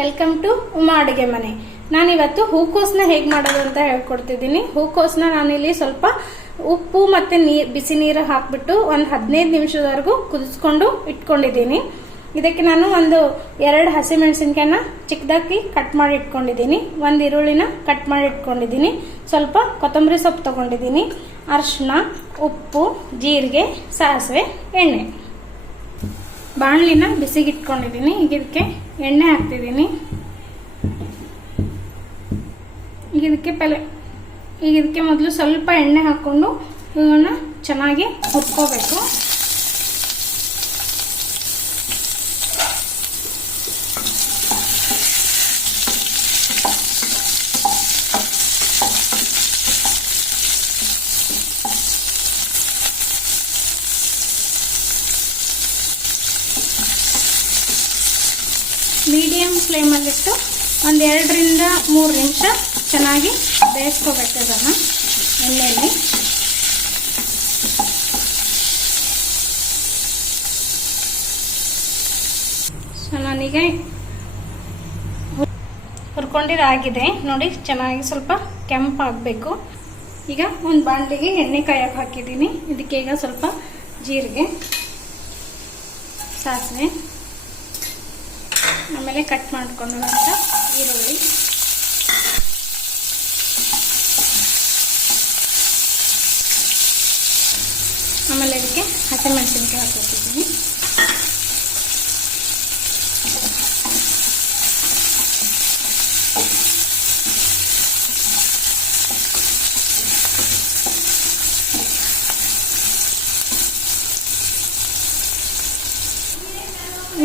Welcome to Uma ಅಡುಗೆ ಮನೆ. ನಾನಿವತ್ತು ಹೂಕೋಸನ್ನ ಹೇಗೆ ಮಾಡೋದು ಅಂತ ಹೇಳ್ಕೊಡ್ತಿದ್ದೀನಿ. ಹೂಕೋಸನ್ನ ನಾನಿಲ್ಲಿ ಸ್ವಲ್ಪ ಉಪ್ಪು ಮತ್ತೆ ಬಿಸಿ ನೀರು ಹಾಕ್ಬಿಟ್ಟು ಒಂದು 15 ನಿಮಿಷದವರೆಗೂ ಕುದಿಸ್ಕೊಂಡು ಇಟ್ಕೊಂಡಿದ್ದೀನಿ. ಇದಕ್ಕೆ ನಾನು ಒಂದು 2 ಹಸಿಮೆಣಸಿನಕಾಯಿನ ಚಿಕ್ಕದಾಗಿ ಕಟ್ ಮಾಡಿ ಇಟ್ಕೊಂಡಿದ್ದೀನಿ, 1 ಈರುಳ್ಳಿನ ಕಟ್ ಮಾಡಿ ಇಟ್ಕೊಂಡಿದ್ದೀನಿ, ಸ್ವಲ್ಪ ಕೊತ್ತಂಬರಿ ಸೊಪ್ಪು ತಗೊಂಡಿದ್ದೀನಿ, ಅರಿಶಿನ, ಉಪ್ಪು, ಜೀರಿಗೆ, ಸಾಸಿವೆ, ಎಣ್ಣೆ. ಬಾಣಲಿನ ಬಿಸಿಗೆ ಇಟ್ಕೊಂಡಿದ್ದೀನಿ. ಈಗ ಇದಕ್ಕೆ ಎಣ್ಣೆ ಹಾಕ್ತಿದ್ದೀನಿ. ಈಗ ಇದಕ್ಕೆ ಮೊದಲು ಸ್ವಲ್ಪ ಎಣ್ಣೆ ಹಾಕ್ಕೊಂಡು ಇವನ್ನ ಚೆನ್ನಾಗಿ ಹುರ್ಕೋಬೇಕು. ಮೀಡಿಯಂ ಫ್ಲೇಮಲ್ಲಿಟ್ಟು ಒಂದು 2 ರಿಂದ 3 ನಿಮಿಷ ಚೆನ್ನಾಗಿ ಬೇಯಿಸ್ಕೋಬೇಕು ಅದನ್ನು ಎಣ್ಣೆಯಲ್ಲಿ. ಸೊ ನಾನೀಗ ಹುರ್ಕೊಂಡಿದ್ದಾಗಿದೆ ನೋಡಿ, ಚೆನ್ನಾಗಿ ಸ್ವಲ್ಪ ಕೆಂಪಾಗಬೇಕು. ಈಗ ಒಂದು ಬಾಣಲಿಗೆ ಎಣ್ಣೆ ಕಾಯಕ್ಕೆ ಹಾಕಿದ್ದೀನಿ. ಇದಕ್ಕೆ ಈಗ ಸ್ವಲ್ಪ ಜೀರಿಗೆ, ಸಾಸಿವೆ, ಆಮೇಲೆ ಕಟ್ ಮಾಡ್ಕೊಂಡಿರುವಂಥ ಈರುಳ್ಳಿ, ಆಮೇಲೆ ಇದಕ್ಕೆ ಹಸಿಮೆಣಸಿನಕಾಯಿ ಹಾಕಿದ್ದೀನಿ.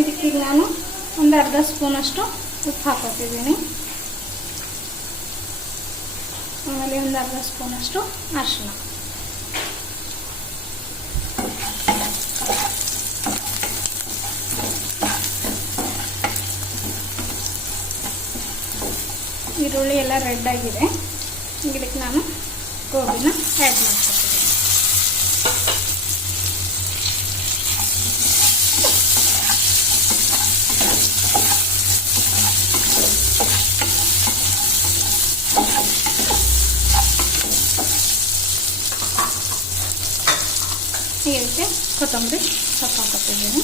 ಇದಕ್ಕೆ ನಾನು ಒಂದು ಅರ್ಧ ಸ್ಪೂನ್ ಅಷ್ಟು ಉಪ್ಪು ಹಾಕೋತಿದ್ದೀನಿ. ಆಮೇಲೆ ಒಂದು ಅರ್ಧ ಸ್ಪೂನ್ ಅಷ್ಟು ಅರಿಶಿನ. ಈರುಳ್ಳಿ ಎಲ್ಲ ರೆಡ್ ಆಗಿದೆ. ಇದಕ್ಕೆ ನಾನು ಗೋಬಿನ ಆ್ಯಡ್ ಮಾಡ್ಕೊತೀನಿ. ಇದಕ್ಕೆ ಕೊತ್ತಂಬರಿ ಸೊಪ್ಪು ಹಾಕೋತಿದ್ದೀನಿ.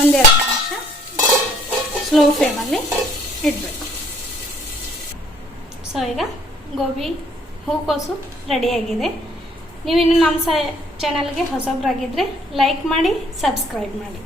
ಒಂದೆರಡು ನಿಮಿಷ ಸ್ಲೋ ಫ್ಲೇಮಲ್ಲಿ ಇಡಬೇಕು. ಸೊ ಈಗ ಗೋಬಿ ಹೂಕೋಸು ರೆಡಿಯಾಗಿದೆ. ನೀವಿನ್ನು ನಮ್ಮ ಚಾನಲ್ಗೆ ಹೊಸಬ್ರಾಗಿದ್ದರೆ ಲೈಕ್ ಮಾಡಿ, ಸಬ್ಸ್ಕ್ರೈಬ್ ಮಾಡಿ.